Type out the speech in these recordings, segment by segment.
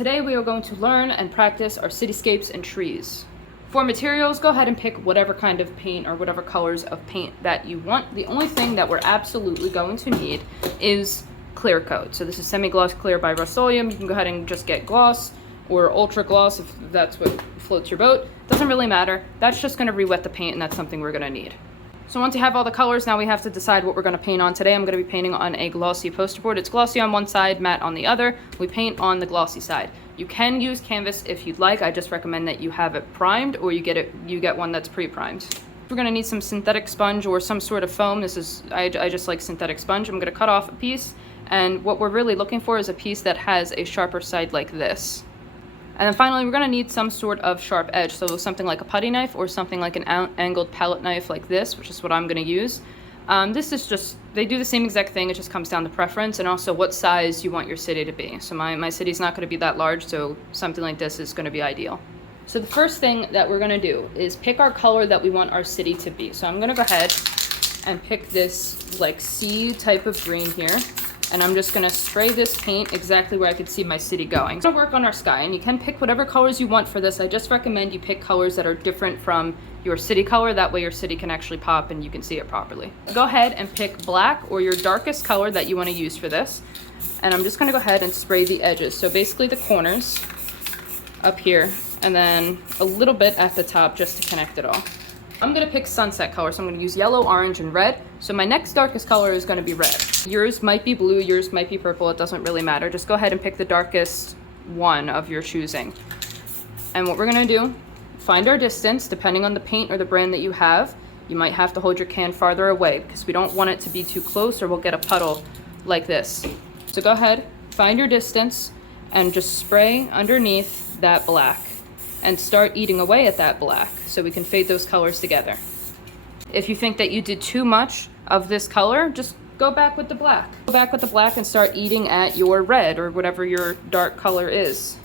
Today we are going to learn and practice our cityscapes and trees. For materials, go ahead and pick whatever kind of paint or whatever colors of paint that you want. The only thing that we're absolutely going to need is clear coat. So this is semi-gloss clear by Rust-Oleum. You can go ahead and just get gloss or ultra gloss if that's what floats your boat. Doesn't really matter. That's just going to re-wet the paint, and that's something we're going to need. So once you have all the colors, now we have to decide what we're going to paint on. Today I'm going to be painting on a glossy poster board. It's glossy on one side, matte on the other. We paint on the glossy side. You can use canvas if you'd like. I just recommend that you have it primed, or you get one that's pre-primed. We're going to need some synthetic sponge or some sort of foam. I just like synthetic sponge. I'm going to cut off a piece, and what we're really looking for is a piece that has a sharper side like this. And then finally, we're going to need some sort of sharp edge, so something like a putty knife or something like an angled palette knife like this, which is what I'm going to use. This is just, they do the same exact thing, it just comes down to preference and also what size you want your city to be. So my city's not going to be that large, so something like this is going to be ideal. So the first thing that we're going to do is pick our color that we want our city to be. So I'm going to go ahead and pick this like sea type of green here. And I'm just going to spray this paint exactly where I could see my city going. We're going to work on our sky, and you can pick whatever colors you want for this. I just recommend you pick colors that are different from your city color. That way your city can actually pop and you can see it properly. Go ahead and pick black or your darkest color that you want to use for this. And I'm just going to go ahead and spray the edges. So basically the corners up here, and then a little bit at the top just to connect it all. I'm going to pick sunset color, so I'm going to use yellow, orange, and red. So my next darkest color is going to be red. Yours might be blue, yours might be purple, it doesn't really matter. Just go ahead and pick the darkest one of your choosing. And what we're going to do, find our distance, depending on the paint or the brand that you have. You might have to hold your can farther away because we don't want it to be too close or we'll get a puddle like this. So go ahead, find your distance, and just spray underneath that black. And start eating away at that black so we can fade those colors together. If you think that you did too much of this color, just go back with the black. Go back with the black and start eating at your red or whatever your dark color is.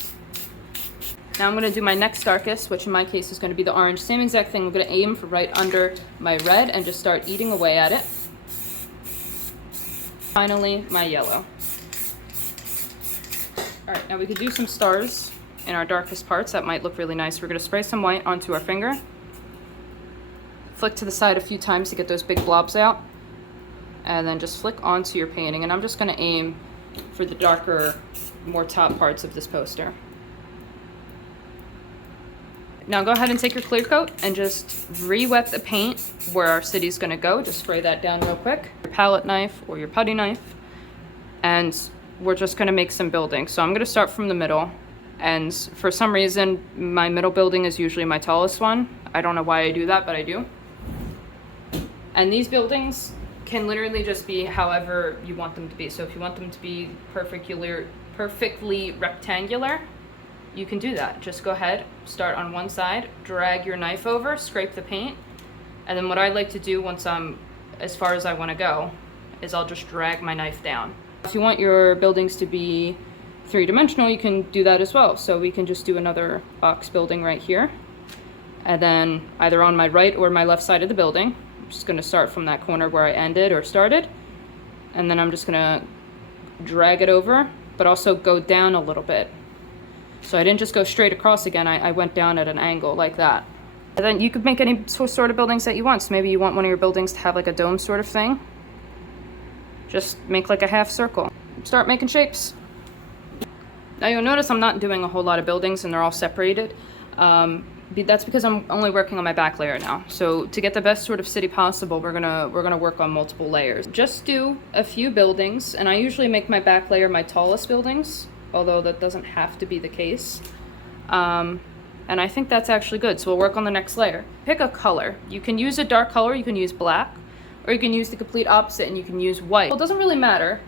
Now I'm going to do my next darkest, which in my case is going to be the orange. Same exact thing. I'm going to aim for right under my red and just start eating away at it. Finally, my yellow. All right, now we could do some stars in our darkest parts. That might look really nice. We're going to spray some white onto our finger. Flick to the side a few times to get those big blobs out. And then just flick onto your painting. And I'm just going to aim for the darker, more top parts of this poster. Now go ahead and take your clear coat and just re-wet the paint where our city's going to go. Just spray that down real quick. Your palette knife or your putty knife. And we're just going to make some buildings. So I'm going to start from the middle. And for some reason, my middle building is usually my tallest one. I don't know why I do that, but I do. And these buildings can literally just be however you want them to be. So if you want them to be perfectly rectangular, you can do that. Just go ahead, start on one side, drag your knife over, scrape the paint. And then what I like to do once I'm as far as I want to go is I'll just drag my knife down. If you want your buildings to be three-dimensional, you can do that as well. So we can just do another box building right here, and then either on my right or my left side of the building. I'm just going to start from that corner where I ended or started, and then I'm just going to drag it over, but also go down a little bit. So I didn't just go straight across again, I went down at an angle like that. And then you could make any sort of buildings that you want. So maybe you want one of your buildings to have like a dome sort of thing. Just make like a half circle. Start making shapes. Now you'll notice I'm not doing a whole lot of buildings and they're all separated. That's because I'm only working on my back layer now. So to get the best sort of city possible, we're gonna work on multiple layers. Just do a few buildings, and I usually make my back layer my tallest buildings, although that doesn't have to be the case. And I think that's actually good. So we'll work on the next layer. Pick a color. You can use a dark color, you can use black, or you can use the complete opposite and you can use white. Well, it doesn't really matter.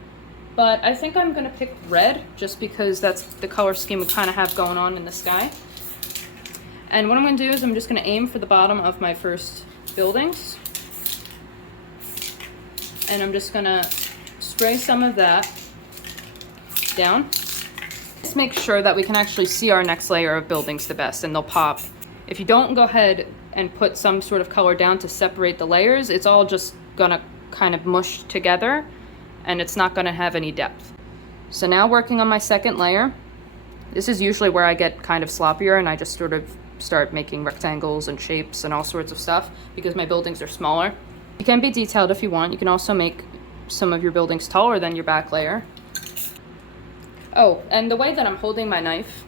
But I think I'm going to pick red just because that's the color scheme we kind of have going on in the sky. And what I'm going to do is I'm just going to aim for the bottom of my first buildings. And I'm just going to spray some of that down. Just make sure that we can actually see our next layer of buildings the best, and they'll pop. If you don't go ahead and put some sort of color down to separate the layers, it's all just going to kind of mush together. And it's not going to have any depth. So now working on my second layer, This is usually where I get kind of sloppier and I just sort of start making rectangles and shapes and all sorts of stuff because my buildings are smaller. You can be detailed if you want. You can also make some of your buildings taller than your back layer. Oh, and the way that I'm holding my knife,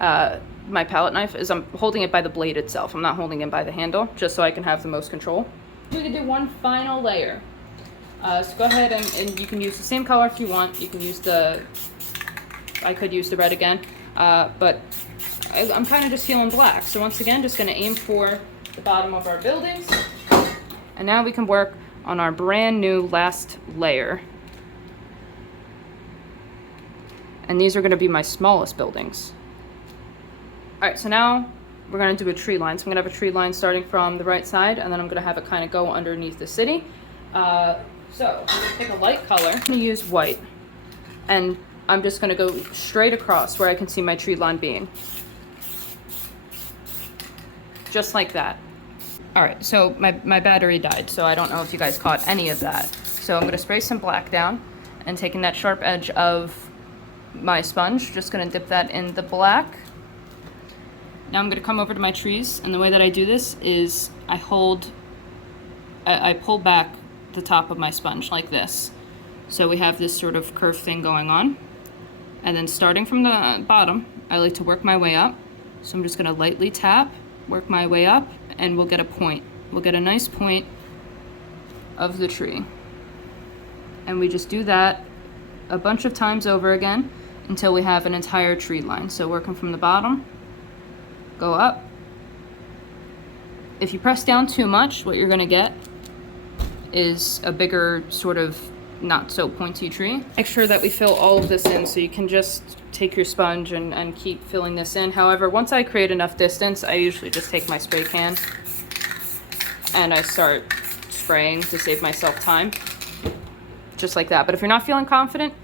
my palette knife, is I'm holding it by the blade itself. I'm not holding it by the handle, just so I can have the most control. We can do one final layer. So go ahead and you can use the same color if you want. You can use I could use the red again, but I'm kind of just feeling black. So once again, just gonna aim for the bottom of our buildings. And now we can work on our brand new last layer. And these are gonna be my smallest buildings. All right, so now we're gonna do a tree line. So I'm gonna have a tree line starting from the right side, and then I'm gonna have it kind of go underneath the city. So I'm gonna pick a light color. I'm gonna use white, and I'm just gonna go straight across where I can see my tree line being. Just like that. All right, so my battery died, so I don't know if you guys caught any of that. So I'm gonna spray some black down, and taking that sharp edge of my sponge, just gonna dip that in the black. Now I'm gonna come over to my trees, and the way that I do this is I pull back the top of my sponge like this. So we have this sort of curved thing going on. And then starting from the bottom, I like to work my way up. So I'm just gonna lightly tap, work my way up, and we'll get a point. We'll get a nice point of the tree. And we just do that a bunch of times over again until we have an entire tree line. So working from the bottom, go up. If you press down too much, what you're gonna get is a bigger sort of not so pointy tree. Make sure that we fill all of this in, so you can just take your sponge and keep filling this in. However, once I create enough distance, I usually just take my spray can and I start spraying to save myself time. Just like that. But if you're not feeling confident,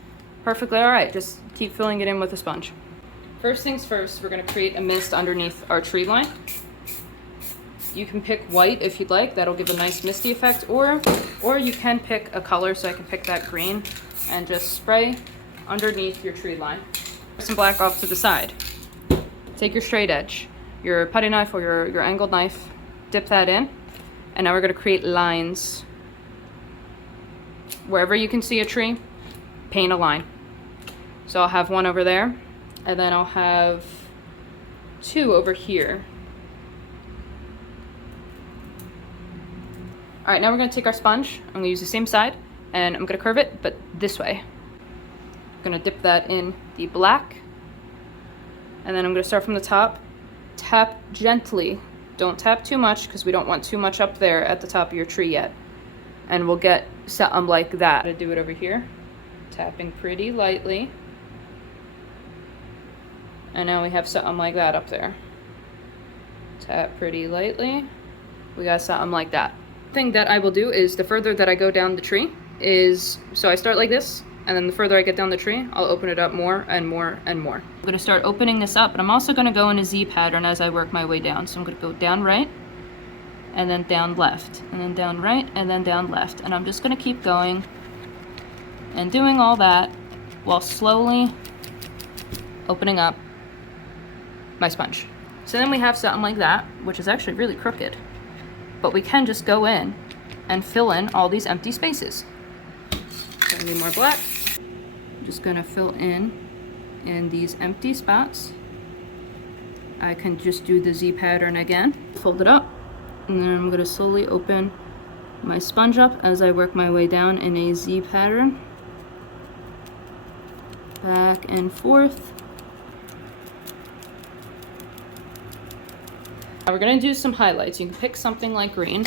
perfectly all right. Just keep filling it in with a sponge. First things first, we're gonna create a mist underneath our tree line. You can pick white if you'd like, that'll give a nice misty effect, or you can pick a color, so I can pick that green and just spray underneath your tree line. Some black off to the side. Take your straight edge, your putty knife or your angled knife, dip that in, and now we're gonna create lines. Wherever you can see a tree, paint a line. So I'll have one over there, and then I'll have two over here. All right, now we're gonna take our sponge. I'm gonna use the same side, and I'm gonna curve it, but this way. I'm gonna dip that in the black, and then I'm gonna start from the top. Tap gently. Don't tap too much, because we don't want too much up there at the top of your tree yet. And we'll get something like that. I'm gonna do it over here. Tapping pretty lightly. And now we have something like that up there. Tap pretty lightly. We got something like that. Thing that I will do is the further that I go down the tree is, so I start like this, and then the further I get down the tree, I'll open it up more and more and more. I'm gonna start opening this up, but I'm also gonna go in a Z pattern as I work my way down. So I'm gonna go down right, and then down left, and then down right, and then down left. And I'm just gonna keep going and doing all that while slowly opening up my sponge. So then we have something like that, which is actually really crooked. But we can just go in and fill in all these empty spaces. Gonna need more black. I'm just gonna fill in these empty spots. I can just do the Z pattern again. Fold it up, and then I'm gonna slowly open my sponge up as I work my way down in a Z pattern. Back and forth. Now we're gonna do some highlights. You can pick something like green,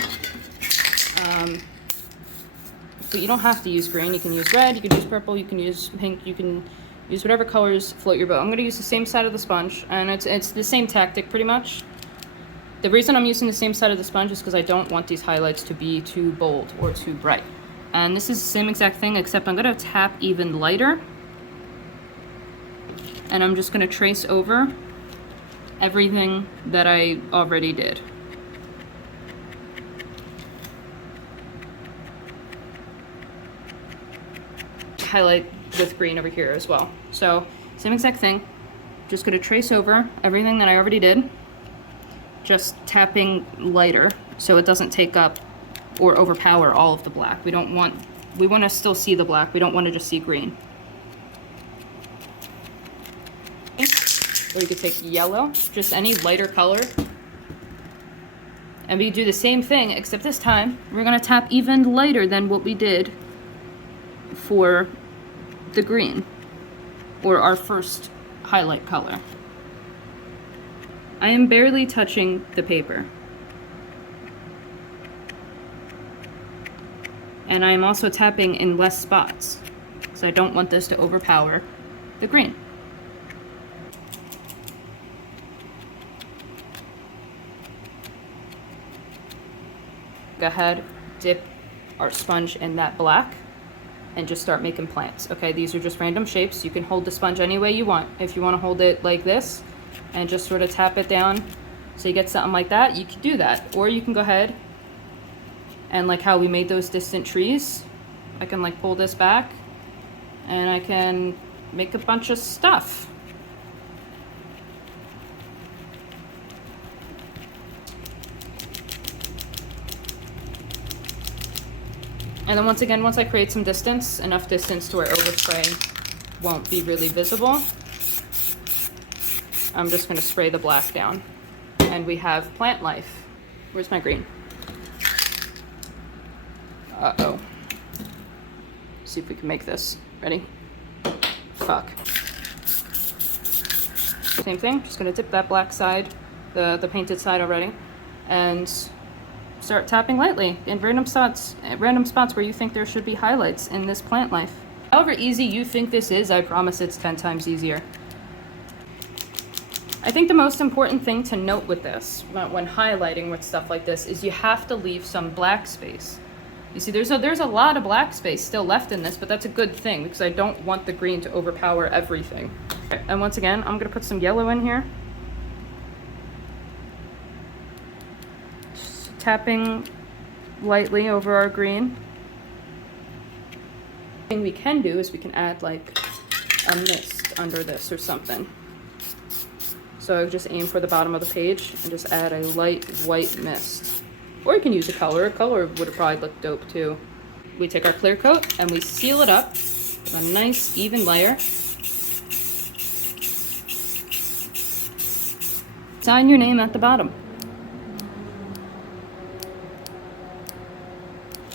but you don't have to use green. You can use red, you can use purple, you can use pink, you can use whatever colors float your boat. I'm gonna use the same side of the sponge, and it's the same tactic pretty much. The reason I'm using the same side of the sponge is because I don't want these highlights to be too bold or too bright. And this is the same exact thing, except I'm gonna tap even lighter, and I'm just gonna trace over everything that I already did. Highlight with green over here as well. So same exact thing, just going to trace over everything that I already did, just tapping lighter so it doesn't take up or overpower all of the black. We want to still see the black. We don't want to just see green. Or you could take yellow, just any lighter color. And we do the same thing, except this time we're going to tap even lighter than what we did for the green, or our first highlight color. I am barely touching the paper. And I am also tapping in less spots, so I don't want this to overpower the green. Go ahead, dip our sponge in that black, and just start making plants. Okay, these are just random shapes. You can hold the sponge any way you want. If you want to hold it like this and just sort of tap it down so you get something like that, you can do that. Or you can go ahead and, like how we made those distant trees, I can like pull this back and I can make a bunch of stuff. And then once again, once I create some distance, enough distance to where overspray won't be really visible, I'm just gonna spray the black down. And we have plant life. Where's my green? Uh-oh. See if we can make this. Ready? Fuck. Same thing, just gonna dip that black side, the painted side already, and start tapping lightly in random spots where you think there should be highlights in this plant life. However easy you think this is, I promise it's 10 times easier. I think the most important thing to note with this, when highlighting with stuff like this, is you have to leave some black space. You see, there's a lot of black space still left in this, but that's a good thing because I don't want the green to overpower everything. Okay, and once again, I'm gonna put some yellow in here. Tapping lightly over our green. The thing we can do is we can add like a mist under this or something. So I would just aim for the bottom of the page and just add a light white mist. Or you can use a color. A color would probably look dope too. We take our clear coat and we seal it up with a nice even layer. Sign your name at the bottom.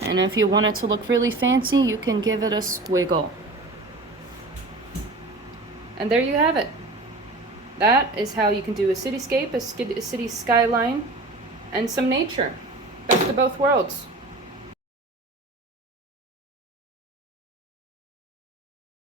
And if you want it to look really fancy, you can give it a squiggle. And there you have it. That is how you can do a cityscape, a city skyline, and some nature. Best of both worlds.